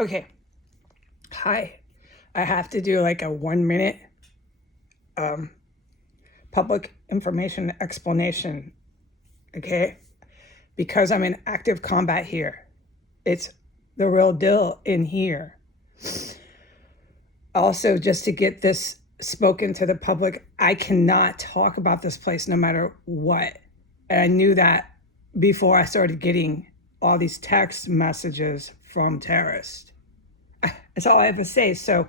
Okay. Hi. I have to do like a 1 minute public information explanation. Okay. Because I'm in active combat here. It's the real deal in here. Also, just to get this spoken to the public, I cannot talk about this place no matter what. And I knew that before I started getting all these text messages from terrorists. That's all I have to say. So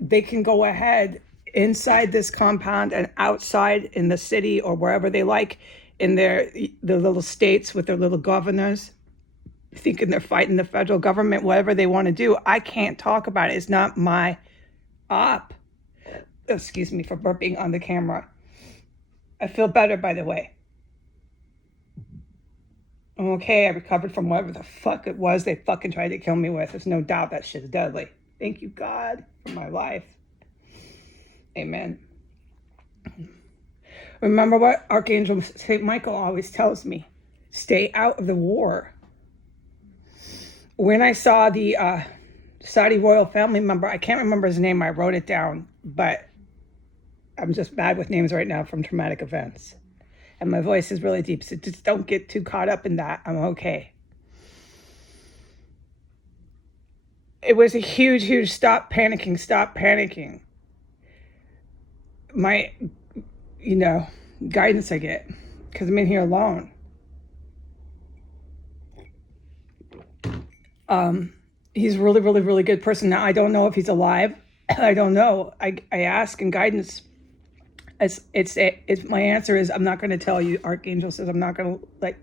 they can go ahead inside this compound and outside in the city or wherever they like in their little states with their little governors, thinking they're fighting the federal government, whatever they want to do. I can't talk about it. It's not my op. Excuse me for burping on the camera. I feel better, by the way. I'm okay. I recovered from whatever the fuck it was they fucking tried to kill me with. There's no doubt that shit is deadly. Thank you, God, for my life. Amen. Remember what Archangel St. Michael always tells me. Stay out of the war. When I saw the Saudi royal family member, I can't remember his name. I wrote it down, but I'm just bad with names right now from traumatic events. And my voice is really deep, so just don't get too caught up in that. I'm okay. It was a huge stop panicking. My, guidance I get, because I'm in here alone. He's a really good person. Now, I don't know if he's alive. I don't know. I ask in guidance. It's my answer is I'm not going to tell you. Archangel says I'm not going to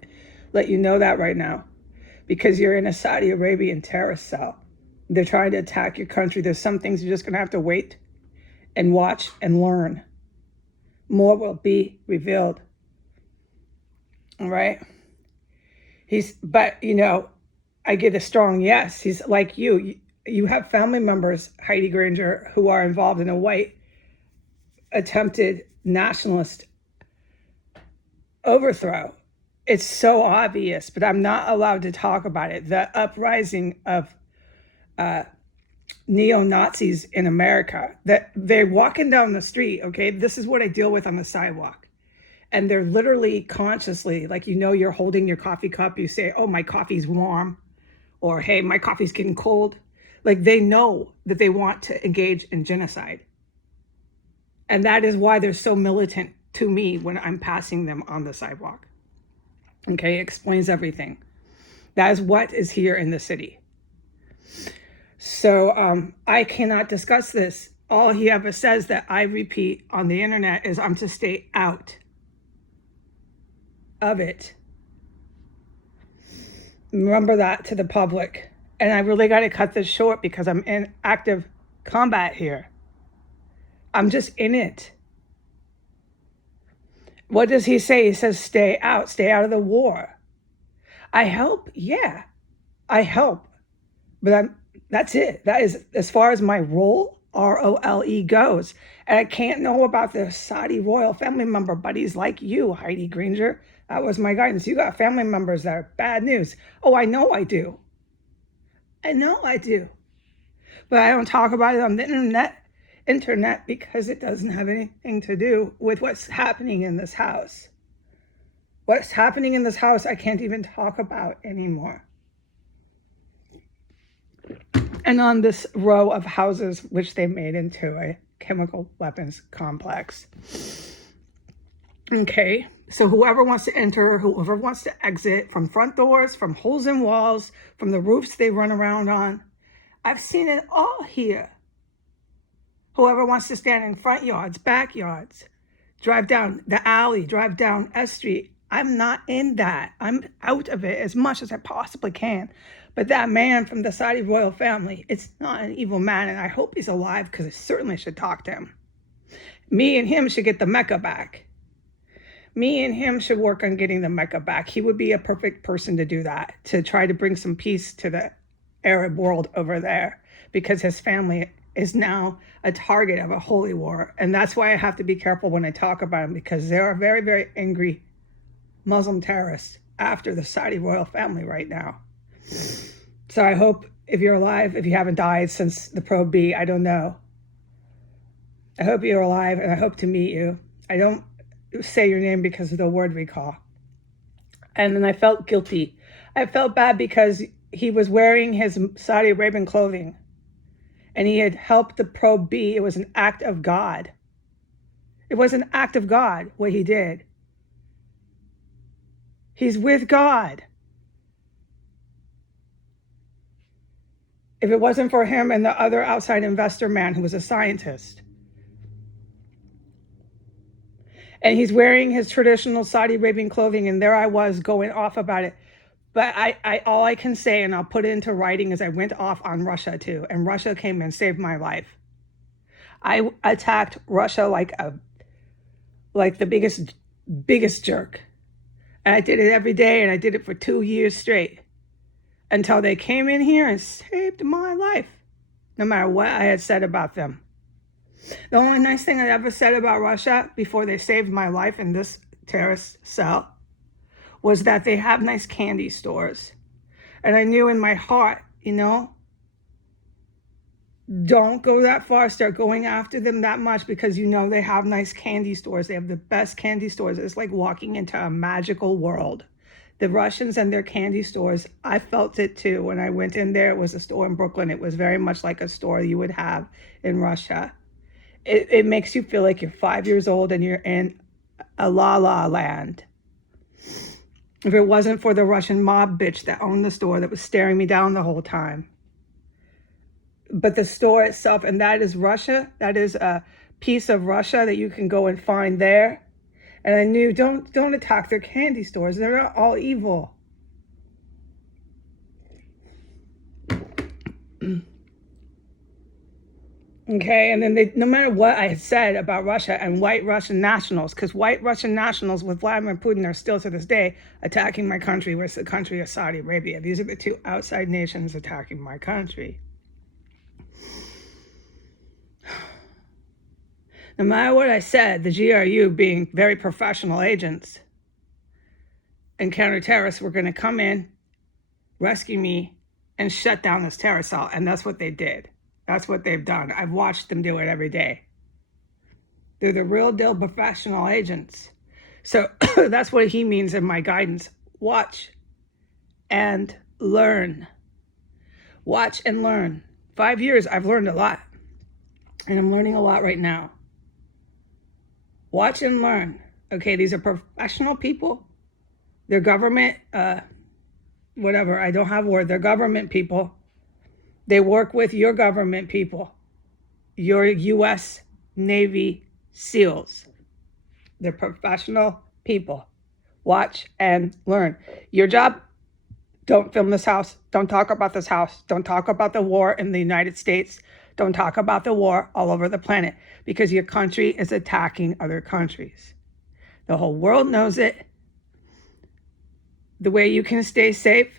let you know that right now, because you're in a Saudi Arabian terrorist cell. They're trying to attack your country. There's some things you're just going to have to wait and watch and learn. More will be revealed. All right. But I get a strong yes. He's like you. You have family members, Heidi Granger, who are involved in a white attempted nationalist overthrow. It's so obvious, but I'm not allowed to talk about it. The uprising of neo-Nazis in America, that they're walking down the street, okay? This is what I deal with on the sidewalk. And they're literally consciously, like, you're holding your coffee cup, you say, oh, my coffee's warm, or hey, my coffee's getting cold. Like, they know that they want to engage in genocide. And that is why they're so militant to me when I'm passing them on the sidewalk. Okay, explains everything. That is what is here in the city. So I cannot discuss this. All he ever says that I repeat on the internet is I'm to stay out of it. Remember that to the public. And I really got to cut this short because I'm in active combat here. I'm just in it. What does he say? He says, stay out of the war. I help? Yeah, I help. But that's it. That is as far as my role, ROLE, goes. And I can't know about the Saudi royal family member buddies like you, Heidi Granger. That was my guidance. You got family members that are bad news. Oh, I know I do. But I don't talk about it on the internet because it doesn't have anything to do with what's happening in this house. What's happening in this house, I can't even talk about anymore. And on this row of houses, which they made into a chemical weapons complex. Okay, so whoever wants to enter, whoever wants to exit, from front doors, from holes in walls, from the roofs they run around on, I've seen it all here. Whoever wants to stand in front yards, backyards, drive down the alley, drive down S Street, I'm not in that. I'm out of it as much as I possibly can. But that man from the Saudi royal family, it's not an evil man, and I hope he's alive because I certainly should talk to him. Me and him should get the Mecca back. Me and him should work on getting the Mecca back. He would be a perfect person to do that, to try to bring some peace to the Arab world over there, because his family is now a target of a holy war. And that's why I have to be careful when I talk about him, because there are very angry Muslim terrorists after the Saudi royal family right now. So I hope if you're alive, if you haven't died since the Probe B, I don't know. I hope you're alive, and I hope to meet you. I don't say your name because of the word recall. And then I felt guilty. I felt bad because he was wearing his Saudi Arabian clothing, and he had helped the Probe B. It was an act of God. It was an act of God, what he did. He's with God. If it wasn't for him and the other outside investor man who was a scientist, and he's wearing his traditional Saudi Arabian clothing, and there I was going off about it. But all I can say, and I'll put it into writing, is I went off on Russia too, and Russia came and saved my life. I attacked Russia like the biggest jerk. And I did it every day, and I did it for 2 years straight until they came in here and saved my life, no matter what I had said about them. The only nice thing I ever said about Russia before they saved my life in this terrorist cell was that they have nice candy stores. And I knew in my heart, don't go that far, start going after them that much, because they have nice candy stores. They have the best candy stores. It's like walking into a magical world. The Russians and their candy stores, I felt it too. When I went in there, it was a store in Brooklyn. It was very much like a store you would have in Russia. It makes you feel like you're 5 years old and you're in a la-la land. If it wasn't for the Russian mob bitch that owned the store that was staring me down the whole time. But the store itself, and that is Russia, that is a piece of Russia that you can go and find there. And I knew, don't attack their candy stores. They're not all evil. Okay, and then no matter what I had said about Russia and white Russian nationals, because white Russian nationals with Vladimir Putin are still to this day attacking my country, which is the country of Saudi Arabia. These are the two outside nations attacking my country. No matter what I said, the GRU being very professional agents and counter-terrorists were going to come in, rescue me, and shut down this terror cell. And that's what they did. That's what they've done. I've watched them do it every day. They're the real deal professional agents. So that's what he means in my guidance. Watch and learn. Watch and learn. 5 years, I've learned a lot. And I'm learning a lot right now. Watch and learn. Okay, these are professional people. They're government, whatever, I don't have a word. They're government people. They work with your government people, your U.S. Navy SEALs. They're professional people. Watch and learn. Your job, don't film this house. Don't talk about this house. Don't talk about the war in the United States. Don't talk about the war all over the planet, because your country is attacking other countries. The whole world knows it. The way you can stay safe,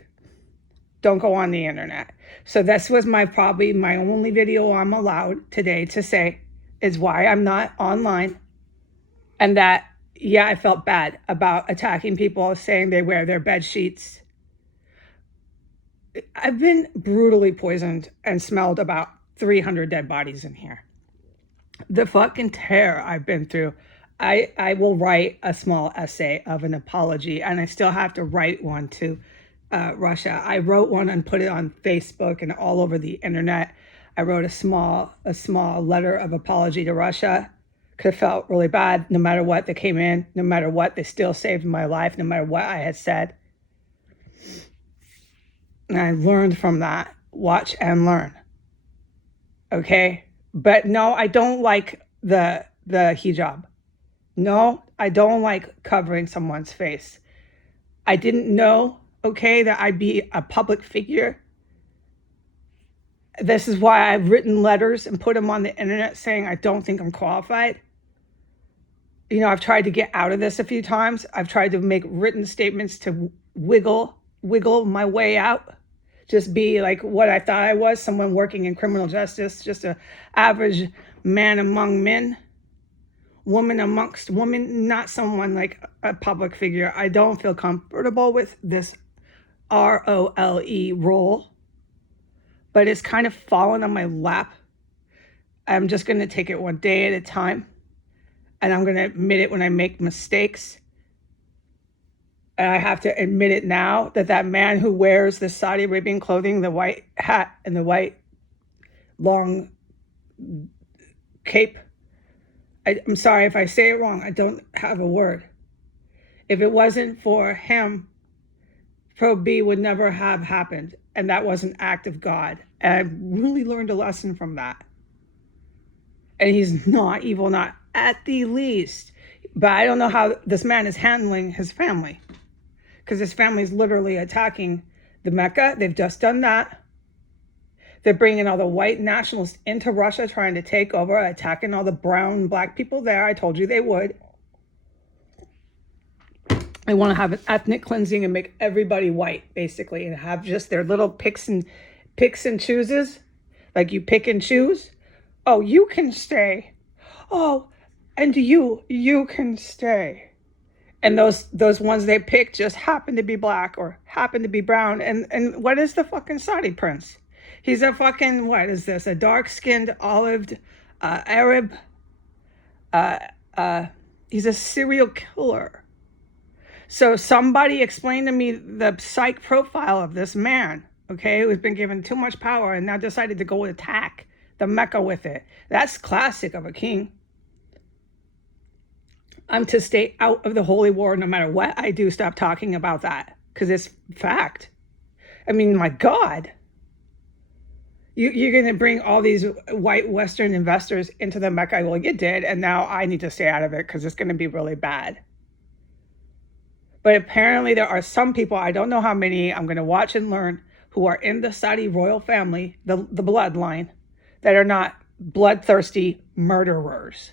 don't go on the internet. So this was probably my only video I'm allowed today to say is why I'm not online. And that, yeah, I felt bad about attacking people, saying they wear their bed sheets. I've been brutally poisoned and smelled about 300 dead bodies in here. The fucking terror I've been through. I will write a small essay of an apology, and I still have to write one to Russia. I wrote one and put it on Facebook and all over the internet. I wrote a small letter of apology to Russia, because I felt really bad. No matter what, they came in. No matter what, they still saved my life, no matter what I had said. And I learned from that. Watch and learn. Okay? But no, I don't like the hijab. No, I don't like covering someone's face. I didn't know, okay, that I'd be a public figure. This is why I've written letters and put them on the internet saying I don't think I'm qualified. I've tried to get out of this a few times. I've tried to make written statements to wiggle my way out. Just be like what I thought I was, someone working in criminal justice, just an average man among men, woman amongst women, not someone like a public figure. I don't feel comfortable with this ROLE role. but it's kind of fallen on my lap. I'm just going to take it one day at a time. And I'm going to admit it when I make mistakes. And I have to admit it now that that man who wears the Saudi Arabian clothing, the white hat and the white long cape, I'm sorry if I say it wrong. I don't have a word. If it wasn't for him, Pro B would never have happened. And that was an act of God. And I really learned a lesson from that. And he's not evil, not at the least. But I don't know how this man is handling his family. Because his family is literally attacking the Mecca. They've just done that. They're bringing all the white nationalists into Russia, trying to take over, attacking all the brown, black people there. I told you they would. They want to have an ethnic cleansing and make everybody white, basically, and have just their little picks and chooses, like you pick and choose. Oh, you can stay. Oh, and you can stay. And those ones they pick just happen to be black or happen to be brown. And what is the fucking Saudi prince? He's a fucking, what is this? A dark-skinned, olived Arab. He's a serial killer. So somebody explain to me the psych profile of this man, okay, who's been given too much power and now decided to go attack the Mecca with it. That's classic of a king. I'm to stay out of the holy war no matter what I do. Stop talking about that because it's fact. I mean, my God. You're going to bring all these white Western investors into the Mecca. Well, you did, and now I need to stay out of it because it's going to be really bad. But apparently there are some people, I don't know how many, I'm going to watch and learn, who are in the Saudi royal family, the bloodline, that are not bloodthirsty murderers.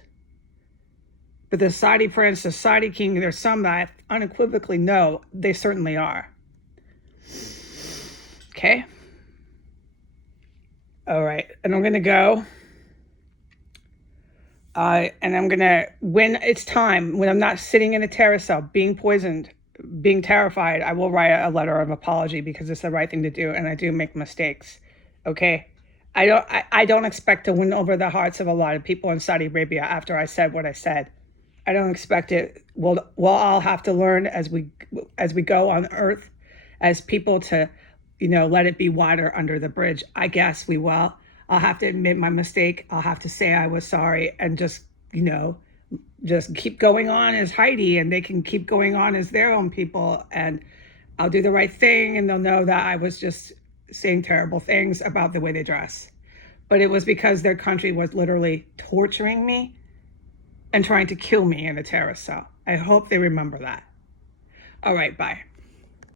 But the Saudi prince, the Saudi king, there's some that I unequivocally know they certainly are. Okay? All right. And I'm going to go. And I'm going to, when it's time, when I'm not sitting in a terror cell, being poisoned, being terrified, I will write a letter of apology because it's the right thing to do. And I do make mistakes. Okay? I don't expect to win over the hearts of a lot of people in Saudi Arabia after I said what I said. I don't expect it. We'll all have to learn as we go on earth as people to, let it be water under the bridge. I guess we will. I'll have to admit my mistake. I'll have to say I was sorry and just keep going on as Heidi, and they can keep going on as their own people, and I'll do the right thing, and they'll know that I was just saying terrible things about the way they dress. But it was because their country was literally torturing me and trying to kill me in a terrorist cell. I hope they remember that. All right, bye.